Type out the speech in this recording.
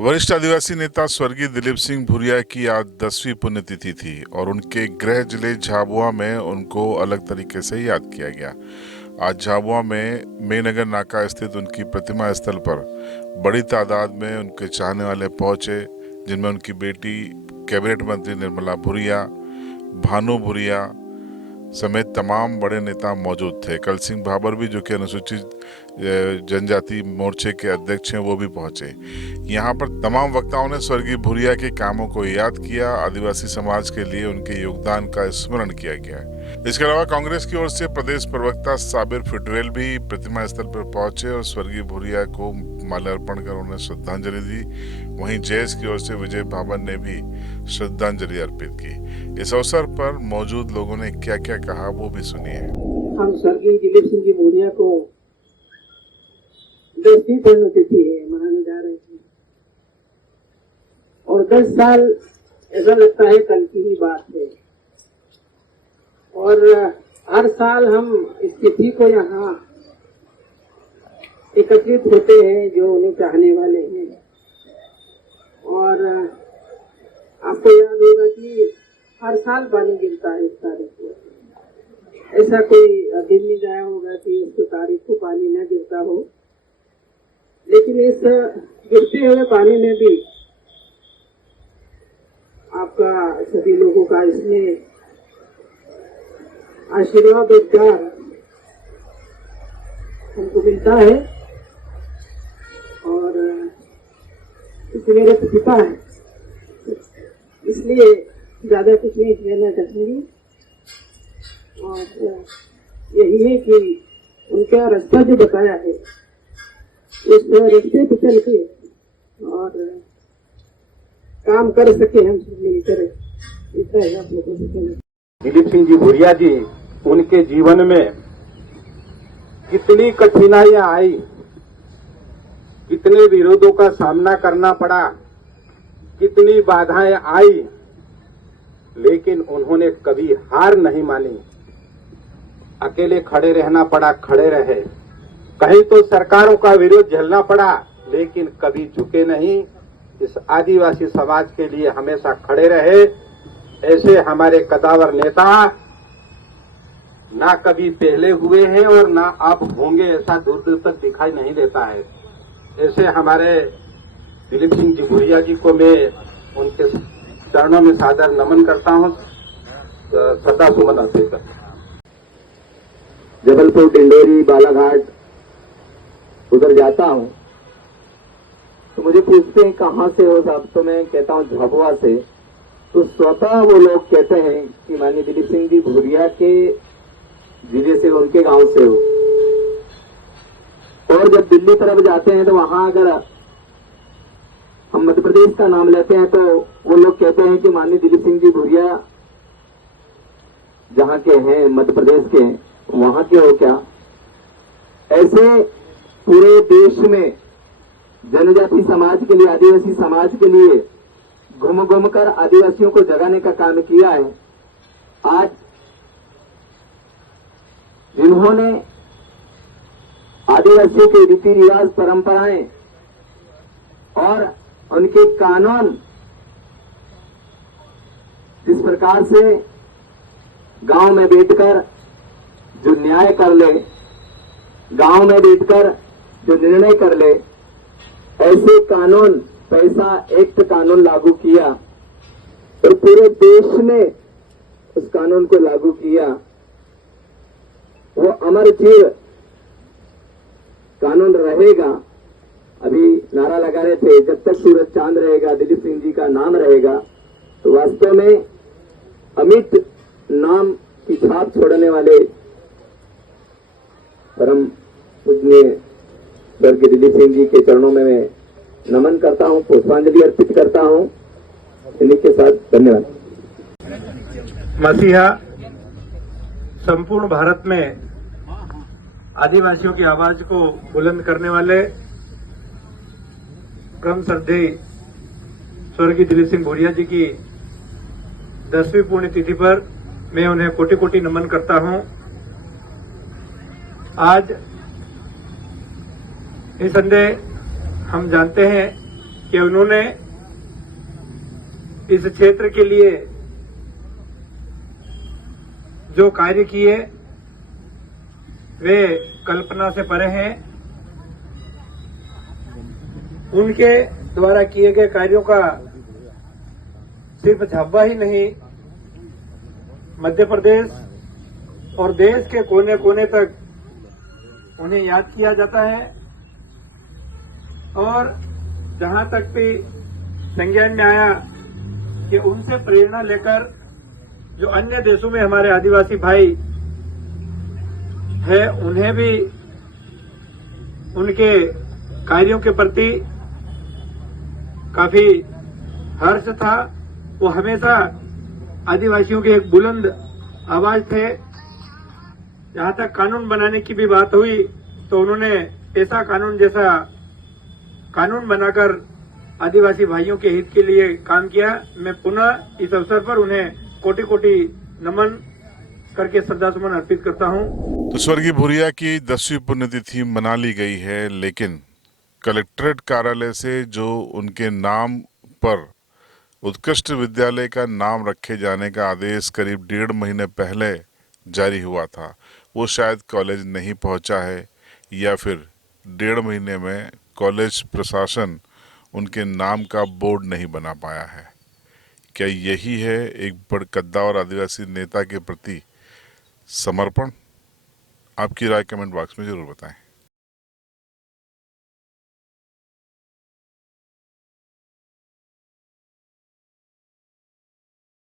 वरिष्ठ आदिवासी नेता स्वर्गीय दिलीप सिंह भूरिया की आज 10वीं पुण्यतिथि थी और उनके गृह जिले झाबुआ में उनको अलग तरीके से याद किया गया। आज झाबुआ में मेनगर नाका स्थित उनकी प्रतिमा स्थल पर बड़ी तादाद में उनके चाहने वाले पहुंचे, जिनमें उनकी बेटी कैबिनेट मंत्री निर्मला भूरिया, भानु भूरिया समेत तमाम बड़े नेता मौजूद थे। कल सिंह भाबर भी, जो कि अनुसूचित जनजाति मोर्चे के अध्यक्ष हैं, वो भी पहुंचे। यहाँ पर तमाम वक्ताओं ने स्वर्गीय भूरिया के कामों को याद किया। आदिवासी समाज के लिए उनके योगदान का स्मरण किया गया। इसके अलावा कांग्रेस की ओर से प्रदेश प्रवक्ता साबिर फिटवेल भी प्रतिमा स्थल पर पहुंचे और स्वर्गीय भूरिया को माल्यार्पण कर उन्हें श्रद्धांजलि दी। वहीं जेएस की ओर से विजय भाबर ने भी श्रद्धांजलि अर्पित की। इस अवसर पर मौजूद लोगों ने क्या क्या कहा, वो भी सुनिए। हम स्वर्गीय दिलीप सिंह जी भूरिया को 10वीं पुण्यतिथि मनाने जा रहे हैं और 10 साल ऐसा लगता है कल की ही बात है। और हर साल हम इस तिथि को यहाँ एकत्रित होते हैं जो उन्हें चाहने वाले हैं। और आपको याद होगा कि हर साल पानी गिरता है इस तारीख को। ऐसा कोई दिन नहीं गया होगा कि इस तारीख को पानी न गिरता हो। लेकिन इस गिरते हुए पानी में भी आपका सभी लोगों का इसमें आशीर्वाद और प्यार हमको मिलता है। और इसमें मेरे पिता है, इसलिए ज्यादा कुछ नहीं कहना चाहूंगी। और यही है कि उनका रास्ता जो बताया है उस रास्ते पे चल के और काम कर सके हम सब मिलकर, इतना ही आप लोगों से कहना। दिलीप सिंह जी भूरिया जी, उनके जीवन में कितनी कठिनाइयां आई, कितने विरोधों का सामना करना पड़ा, कितनी बाधाएं आई, लेकिन उन्होंने कभी हार नहीं मानी। अकेले खड़े रहना पड़ा, खड़े रहे। कहीं तो सरकारों का विरोध झेलना पड़ा, लेकिन कभी झुके नहीं। इस आदिवासी समाज के लिए हमेशा खड़े रहे। ऐसे हमारे कदावर नेता ना कभी पहले हुए हैं और ना अब होंगे, ऐसा दूर दूर तक दिखाई नहीं देता है। ऐसे हमारे दिलीप सिंह जी भूरिया जी को मैं उनके चरणों में सादर नमन करता हूं, श्रद्धा सुमन अर्पित करता हूं। जबलपुर, डिंडोरी, बालाघाट उधर जाता हूं तो मुझे पूछते हैं कहां से हो साहब, तो मैं कहता हूं झाबुआ से। तो स्वतः वो लोग कहते हैं कि माननीय दिलीप सिंह जी भूरिया के जिले से, उनके गांव से हो। और जब दिल्ली तरफ जाते हैं तो वहां अगर हम मध्य प्रदेश का नाम लेते हैं तो वो लोग कहते हैं कि माननीय दिलीप सिंह जी भूरिया जहां के हैं, मध्य प्रदेश के, वहां के हो क्या। ऐसे पूरे देश में जनजाति समाज के लिए, आदिवासी समाज के लिए घूम घूम कर आदिवासियों को जगाने का काम किया है। आज जिन्होंने आदिवासियों के रीति रिवाज, परंपराएं और उनके कानून जिस प्रकार से गांव में बैठकर जो न्याय कर ले, गांव में बैठकर जो निर्णय कर ले, ऐसे कानून, पैसा एक्ट कानून लागू किया और पूरे देश में उस कानून को लागू किया। वो अमर चिर कानून रहेगा। अभी नारा लगा रहे थे, जब तक सूरज चांद रहेगा दिलीप सिंह जी का नाम रहेगा। तो वास्तव में अमिट नाम की छाप छोड़ने वाले परम पूजनीय स्वर्गीय दिलीप सिंह जी के चरणों में मैं नमन करता हूं, पुष्पांजलि अर्पित करता हूं। इन्हीं के साथ धन्यवाद। मसीहा संपूर्ण भारत में आदिवासियों की आवाज को बुलंद करने वाले परम श्रद्धेय स्वर्गीय दिलीप सिंह भूरिया जी की 10वीं पुण्यतिथि पर मैं उन्हें कोटि कोटि नमन करता हूं। आज निसंदेह हम जानते हैं कि उन्होंने इस क्षेत्र के लिए जो कार्य किए वे कल्पना से परे हैं। उनके द्वारा किए गए कार्यों का सिर्फ झाबुआ ही नहीं, मध्य प्रदेश और देश के कोने कोने तक उन्हें याद किया जाता है। और जहां तक भी संज्ञान में आया कि उनसे प्रेरणा लेकर जो अन्य देशों में हमारे आदिवासी भाई है, उन्हें भी उनके कार्यों के प्रति काफी हर्ष था। वो हमेशा आदिवासियों के एक बुलंद आवाज थे। जहां तक कानून बनाने की भी बात हुई तो उन्होंने ऐसा कानून जैसा कानून बनाकर आदिवासी भाइयों के हित के लिए काम किया। मैं पुनः इस अवसर पर उन्हें कोटि कोटि नमन करके श्रद्धासुमन अर्पित करता हूं। तो स्वर्गीय भूरिया की 10वीं पुण्यतिथि मना ली गई है, लेकिन कलेक्ट्रेट कार्यालय से जो उनके नाम पर उत्कृष्ट विद्यालय का नाम रखे जाने का आदेश करीब 1.5 महीने पहले जारी हुआ था, वो शायद कॉलेज नहीं पहुंचा है, या फिर 1.5 महीने में कॉलेज प्रशासन उनके नाम का बोर्ड नहीं बना पाया है। क्या यही है एक बड़ कद्दावर आदिवासी नेता के प्रति समर्पण? आपकी राय कमेंट बॉक्स में जरूर बताएं।